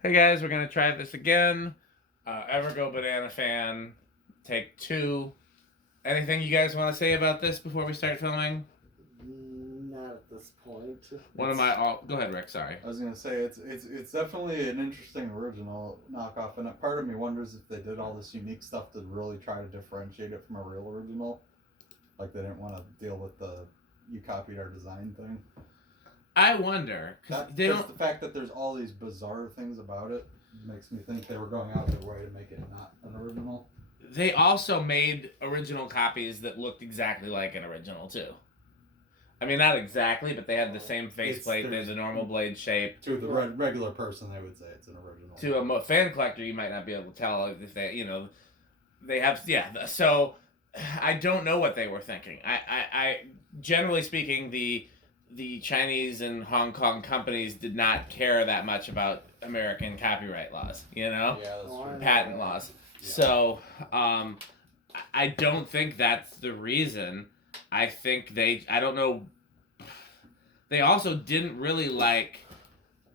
Hey guys, we're gonna try this again. Evergo Bananafan, take 2. Anything you guys want to say about this before we start filming? Not at this point. Go ahead, Rick. Sorry. I was gonna say it's definitely an interesting original knockoff, and a part of me wonders if they did all this unique stuff to really try to differentiate it from a real original. Like they didn't want to deal with the "you copied our design" thing. I wonder because the fact that there's all these bizarre things about it makes me think they were going out their way to make it not an original. They also made original copies that looked exactly like an original too. I mean, not exactly, but they had the same faceplate. They had the normal blade shape. To the regular person, they would say it's an original. To a fan collector, you might not be able to tell if they, they have, yeah. So, I don't know what they were thinking. I generally speaking, the Chinese and Hong Kong companies did not care that much about American copyright laws, Yeah, that's true. Patent laws. Yeah. So, I don't think that's the reason. I think I don't know. They also didn't really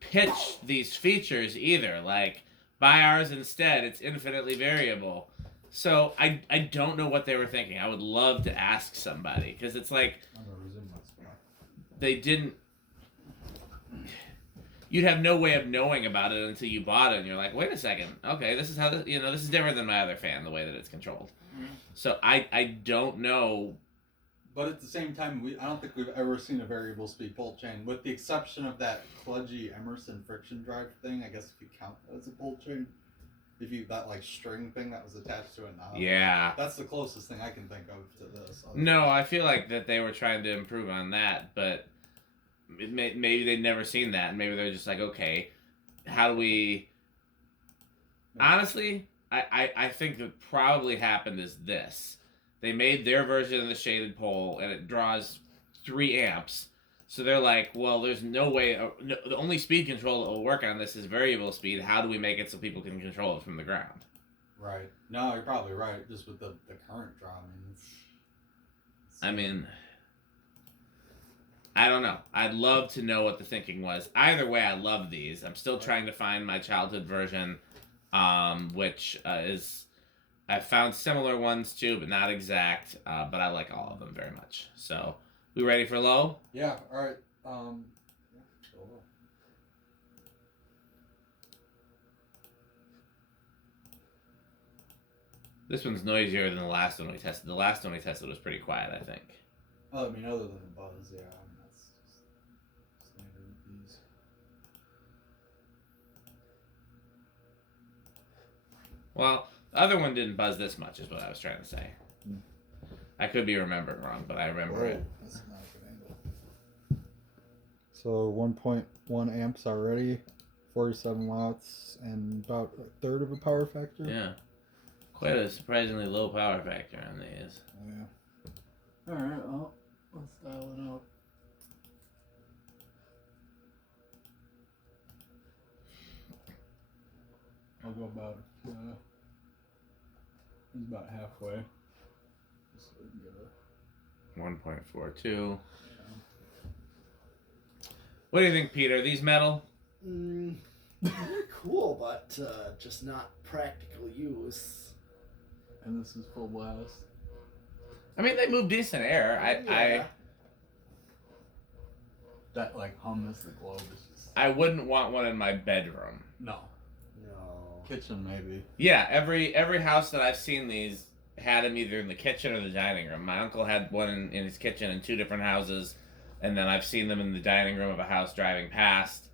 pitch these features either. Like, buy ours instead. It's infinitely variable. So I don't know what they were thinking. I would love to ask somebody because it's like they didn't. You'd have no way of knowing about it until you bought it, and you're like, wait a second, okay, this is how this is different than my other fan, the way that it's controlled. Mm-hmm. So I don't know. But at the same time, I don't think we've ever seen a variable speed bolt chain, with the exception of that kludgy Emerson friction drive thing. I guess if you count that as a bolt chain, that string thing that was attached to a knob. Yeah, that's the closest thing I can think of to this. No, I feel like that they were trying to improve on that, but maybe they'd never seen that, and maybe they're just like, okay, how do we? Honestly, I think that probably happened is this. They made their version of the shaded pole, and it draws 3 amps. So they're like, well, there's no way. The only speed control that will work on this is variable speed. How do we make it so people can control it from the ground? Right. No, you're probably right. Just with the current draw, I mean, I don't know. I'd love to know what the thinking was. Either way, I love these. I'm still trying to find my childhood version, which is... I've found similar ones too, but not exact. But I like all of them very much. So, we ready for low? Yeah. All right. This one's noisier than the last one we tested. The last one we tested was pretty quiet, I think. Oh, I mean, other than the buzz, yeah. That's just standard with these. Well, the other one didn't buzz this much, is what I was trying to say. I could be remembering wrong, but I remember it. That's not a good angle. So 1.1 amps already, 47 watts, and about a third of a power factor. Yeah. Quite a surprisingly low power factor on these. Oh, yeah. Alright, well, let's dial it up. I'll go about it's about halfway. Just so we can get 1.42. Yeah. What do you think, Peter? Are these metal? They're cool, but just not practical use. And this is full blast. I mean, they move decent air. Yeah. That hum as the globe is just... I wouldn't want one in my bedroom. No. Kitchen, maybe. Yeah, every house that I've seen these had them either in the kitchen or the dining room. My uncle had one in his kitchen in 2 different houses, and then I've seen them in the dining room of a house driving past.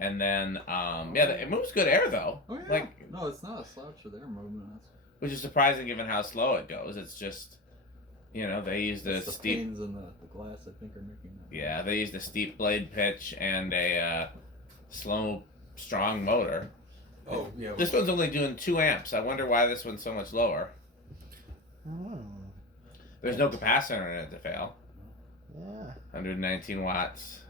And then, it moves good air though. Oh yeah. No, it's not a slouch of air movement. Which is surprising given how slow it goes. It's just, they used a steep... The panes in the glass, I think, are making that. Yeah, they used a steep blade pitch and a slow, strong motor. Oh, yeah. This one's only doing 2 amps. I wonder why this one's so much lower. Oh. There's no capacitor in it to fail. Yeah. 119 watts.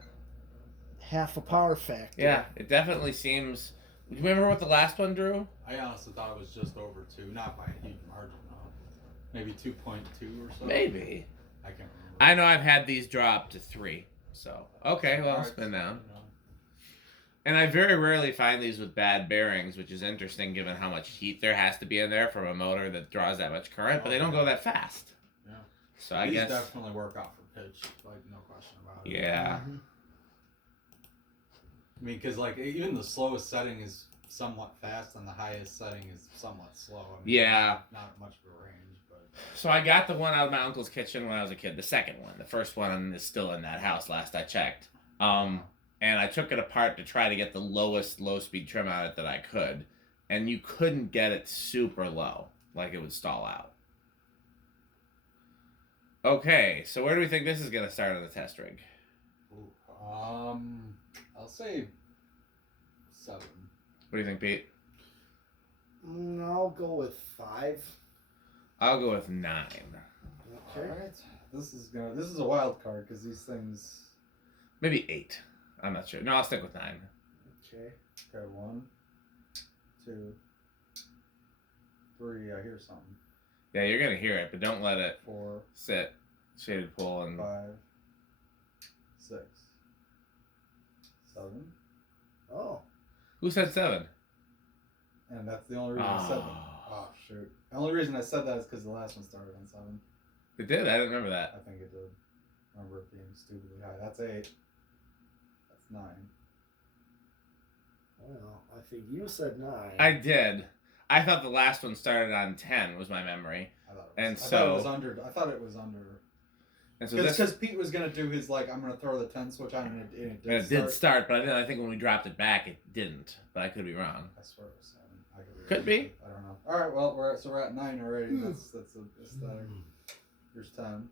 Half a power factor. Yeah, it definitely seems... Do you remember what the last one drew? I honestly thought it was just over 2, not by a huge margin. Maybe 2.2 or so. Maybe. I can't remember. I know I've had these draw up to 3. So, okay, well, I'll spin down. And I very rarely find these with bad bearings, which is interesting given how much heat there has to be in there from a motor that draws that much current, but they don't go that fast. Yeah. So I These guess definitely work out for pitch, like no question about it. yeah. Mhm. I mean, because like even the slowest setting is somewhat fast, and the highest setting is somewhat slow. I mean, Yeah. Not much of a range, but. So I got the one out of my uncle's kitchen when I was a kid. The second one. The first one is still in that house. Last I checked. And I took it apart to try to get the lowest low-speed trim on it that I could, and you couldn't get it super low, like it would stall out. Okay, so where do we think this is gonna start on the test rig? Ooh, I'll say 7. What do you think, Pete? I'll go with 5. I'll go with 9. Okay. All right, this is a wild card because these things. Maybe 8. I'm not sure. No, I'll stick with 9. Okay. Okay, 1, 2, 3. I hear something. Yeah, you're gonna hear it, but don't let it 4, sit. Shaded pull and 5, 6, 7. Oh. who said 7? And that's the only reason I said that. Oh shoot! The only reason I said that is because the last one started on 7. It did. I didn't remember that. I think it did. I remember it being stupidly high. That's 8. That's 9. Well, I think you said 9. I did. I thought the last one started on 10. Was my memory. I thought And I thought so- it was under. I thought it was under. And so Because this Pete was gonna do his like I'm gonna throw the 10 switch on and it did. it did start, but I think when we dropped it back, it didn't. But I could be wrong. I swear it was 7. Could be. I don't know. All right. Well, we're at 9 already. That's a aesthetic. Here's 10.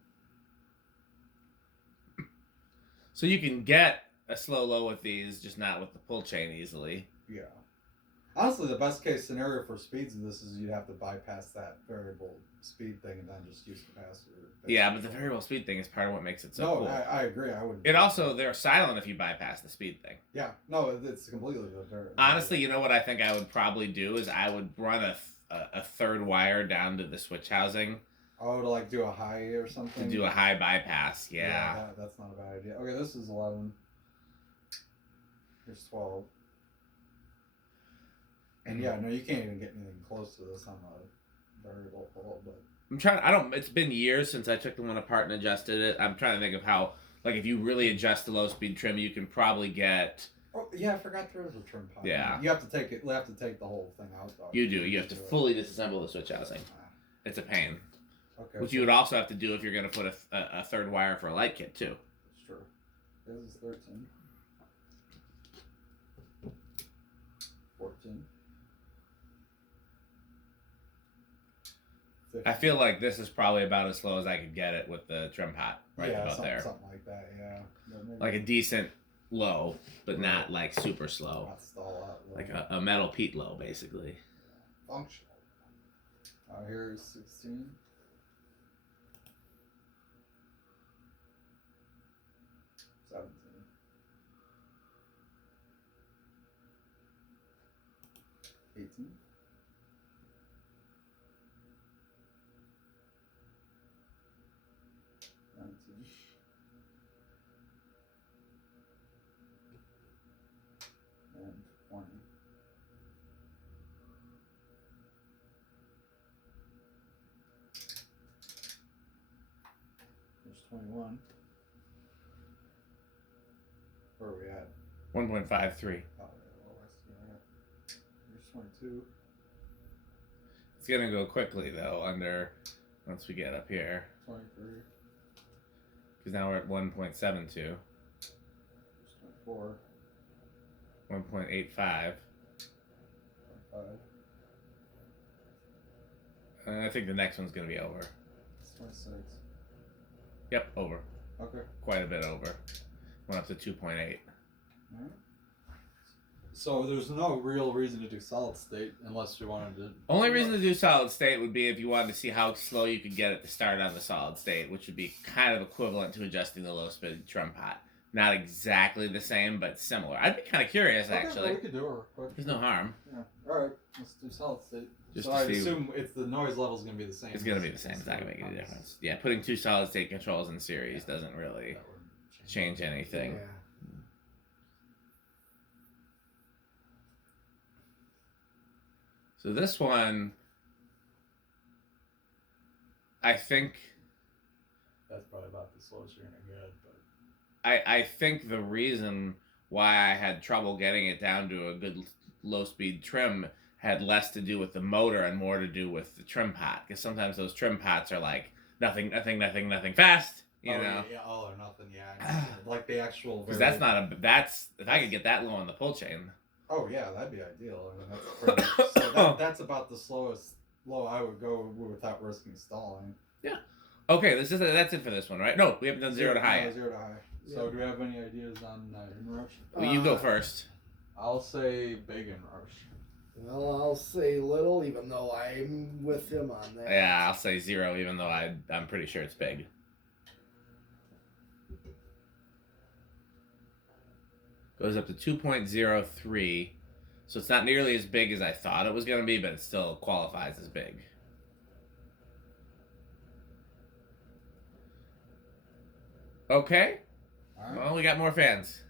So you can get a slow low with these, just not with the pull chain easily. Yeah. Honestly, the best case scenario for speeds of this is you'd have to bypass that variable speed thing and then just use capacitor. Yeah, but the variable speed thing is part of what makes it so No, cool. I agree. I would. It also, they're silent if you bypass the speed thing. Yeah. No, it's completely the variable. Honestly, you know what I think I would probably do is I would run a third wire down to the switch housing Oh, to like do a high or to something. do a high bypass. Yeah. That's not a bad idea. Okay, this is 11. Here's 12. And yeah, no, you can't even get anything close to this on a variable pull, but. I'm trying. It's been years since I took the one apart and adjusted it. I'm trying to think of how, like, if you really adjust the low speed trim, you can probably get. Oh yeah, I forgot there was a trim pod. Yeah. You have to take it. You have to take the whole thing out though. You do. You have to fully disassemble the switch housing. It's a pain. Okay. Which you would also have to do if you're going to put a third wire for a light kit too. Sure. This is 13. 14. I feel like this is probably about as slow as I could get it with the trim pot right about there. Something like that, yeah. Like a decent low, but not like super slow. Not stall out. Like a metal Pete low, basically. Functional. Here's 16. 17. 18. 19. And 20. There's 21. Where are we at? 1.53. Oh, yeah, well, here's 22. It's gonna go quickly though. Once we get up here, 23. because now we're at 1.72, There's 24. 1.85. 25. I think the next one's gonna be over. It's 26. Yep, over. Okay. Quite a bit over. Went up to 2.8. Alright. So there's no real reason to do solid state unless you wanted to. Only reason to do solid state would be if you wanted to see how slow you could get it to start on the solid state, which would be kind of equivalent to adjusting the low speed trim pot. Not exactly the same, but similar. I'd be kind of curious, Okay, actually. well, we could do it real quick. There's no harm. Yeah. All right. Let's do solid state. Just so to I see- assume it's the noise level's gonna be the same. It's going to be the same. It's not going to make any difference. Yeah, putting two solid state controls in series doesn't really That wouldn't change anything. Yeah. So this one, I think That's probably about the slowest you're gonna get. But I think the reason why I had trouble getting it down to a good low speed trim had less to do with the motor and more to do with the trim pot. Because sometimes those trim pots are like nothing fast. You know. Yeah, all or nothing. Yeah, like the actual. Because that's not a that's if I could get that low on the pull chain. Oh yeah, that'd be ideal. I mean, that's pretty, so that's about the slowest low I would go without risking stalling. Yeah. Okay, that's it for this one, right? No, we haven't done zero to high. No, zero to high. So do we have any ideas on inrush? Well, you go first. I'll say big inrush. Well, I'll say little, even though I'm with him on that. Yeah, I'll say 0, even though I'm pretty sure it's big. Goes up to 2.03, so it's not nearly as big as I thought it was going to be, but it still qualifies as big. Okay. All right. Well, we got more fans.